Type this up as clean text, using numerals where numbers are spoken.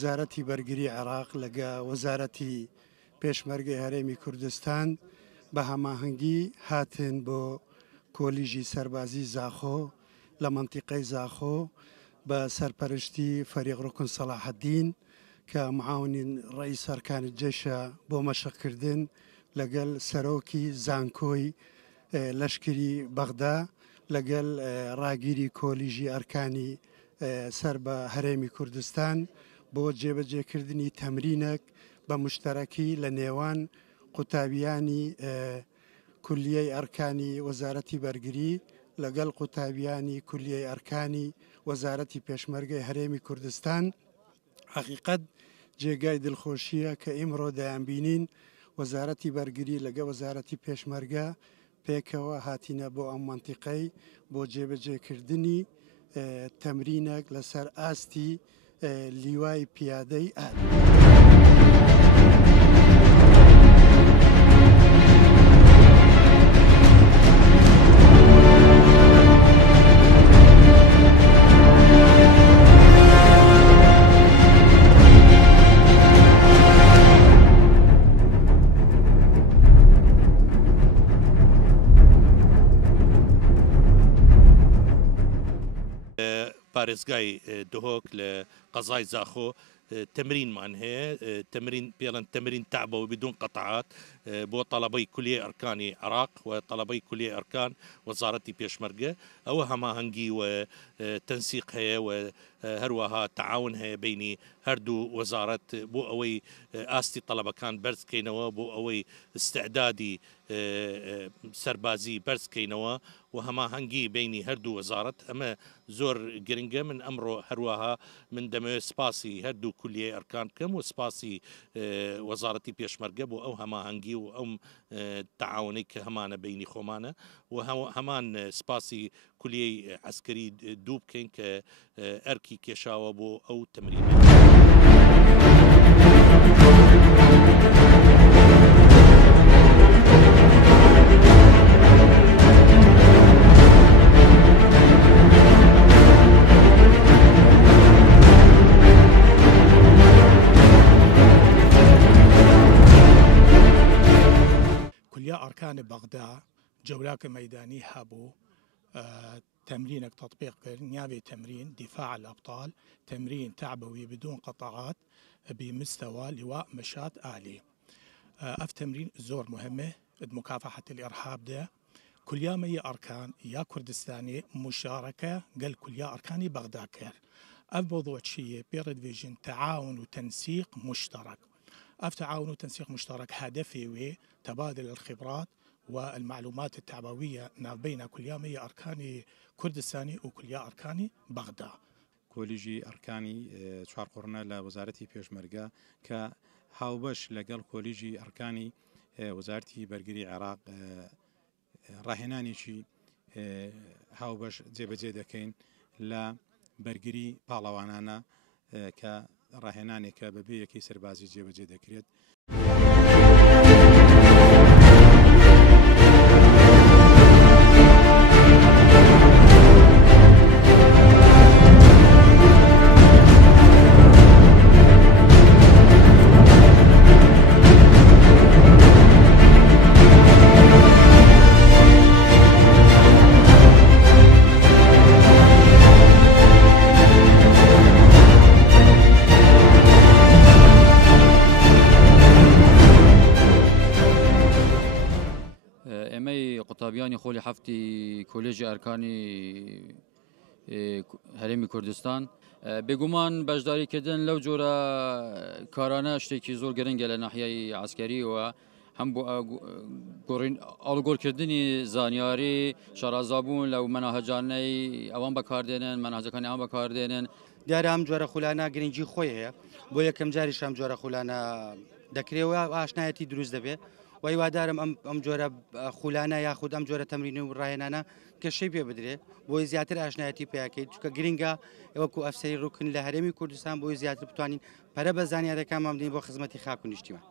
وەزارەتی بەرگری عێراق لەگە وەزارەتی پێشمەرگەی هەرێمی کوردستان بە هەماهەنگی هاتن بۆ کۆلیژی سەربازی زاخۆ لە مەنتیقەی زاخۆ بە سەرپەرشتی فەریق ڕوکن سەلاحەدین کە معاونین ڕئیس ئەرکانی جێشە بۆ مەشقکردن لەگەڵ سەرۆکی زانکۆی لەشکری بەغدا لەگەڵ ڕاگیری کۆلیژی ئەرکانی سەر بە هەرێمی کوردستان بۆ جێبەجێکردنی تەمرینێک بە مشتەرەکی لە نێوان قوتابیانی کولیەی ئەرکانی وەزارەتی بەرگری لەگەڵ قوتابیانی کولیەی ئەرکانی وەزارەتی پێشمەرگەی هەرێمی کوردستان. حقیقەت جێگای دڵخۆشیە کە ئیمڕۆ دەیانبینین وەزارەتی بەرگری لەگە وەزارەتی پێشمەرگە پێکەوە هاتینە بۆ ئەم مەنتیقەی بۆ جێبەجێکردنی تەمرینێک لەسەر ئاستی لیوای پیادەی ئال. پارێزگای دهۆک لە قەزای زاخۆ تمرینمان هەیە تمرین پێڵەن تمرین تعبەوە بدون قەتەعات بۆ تەڵەبەی کولیەی ئەرکانی عێراق و تەڵەبەی کولیەی ئەرکان وەزارەتی پێشمەرگە ئەوە هەماهەنگی و تەنسیق هەیە و هەروەها تەعاون هەیە بینی هەردوو وەزارەت بۆ ئەوەی ئاستی تەڵەبەکان بەرزکەینەوە بۆ ئەوەی استعدادی سەربازی بەرزکەینەوە و هەماهەنگی بینی هەردوو وەزارەت ئەمە زۆر گرنگە. من ئەمڕۆ هەروەها من دەمەوێت سپاسی هەردوو کولیەی ئەرکان بکەم و سپاسی وەزارەتی پێشمەرگە بۆ ئەو هەماهەنگی و ئەم تەعاونەی کە هەمانە بینی خۆمانە و هەمان سپاسی کولیەی عەسکەری دوو بکەین کە ئەرکی کێشاوە بۆ ئەو تەمرینە. أركان بغداد جولاك ميداني هابو تمرينك تطبيق نيابي تمرين دفاع الأبطال تمرين تعبوي بدون قطاعات بمستوى لواء مشاة آلي. أف تمرين زور مهمة مكافحة الإرهاب ده كل يوم هي أركان يا كردستاني مشاركة قال كل يا أركاني بغداد كير أف موضوع شيء بيرد فيجن تعاون وتنسيق مشترك. أف تعاون وتنسيق مشترك هدفي تبادل الخبرات والمعلومات التعبوية بين كليامية أركاني كردستاني وكليا أركاني بغداد. كوليجي أركاني شعار قرنا لوزارتي بيشمرقة كهاوبش لقل كوليجي أركاني وزارتي برقري عراق راهناني شي هاوبش جيبجي دكين لا برقري باڵەوانانە کە ڕاهێنانێک کە بەبێ یەکەی سەربازی جێبەجێ دەکرێت. قوتابیانی خولی حفتی کۆلێژی ئەرکانی هەرێمی کوردستان بێگومان بەشداریکردن لەو جۆرە کارانە شتێکی زۆر گرنگە لە ناحیەی عەسکەری و هەم بۆ ئاڵوگۆڕکردنی زانیاری شارەزابوون لەو مەناهەجانەی ئەوان بەکاردێنن مەناهەجەکانی ئەوان بەکاردێنن. دیارە ئەم جۆرە خولانە گرنگی خۆی هەیە بۆ یەکەم جاریش ئەم جۆرە خولانە دەکرێەوە ئاشنایەتی دروست دەبێت و هیوادارم ئەم جۆرە خولانە یاخود ئەم جۆرە تەمرینی و ڕاهێنانە کەشەی پێ بدرێت بۆی زیاتر ئاشنایەتی پێیاکەیت چونکە گرنگە ئەوەکو ئەفسەری ڕووکن لە هەرێمی کوردستان بۆی زیاتر بتوانین پەرە بە زانیاریەکانمان بدەین بۆ خزمەتی خاک و نیشتیمان.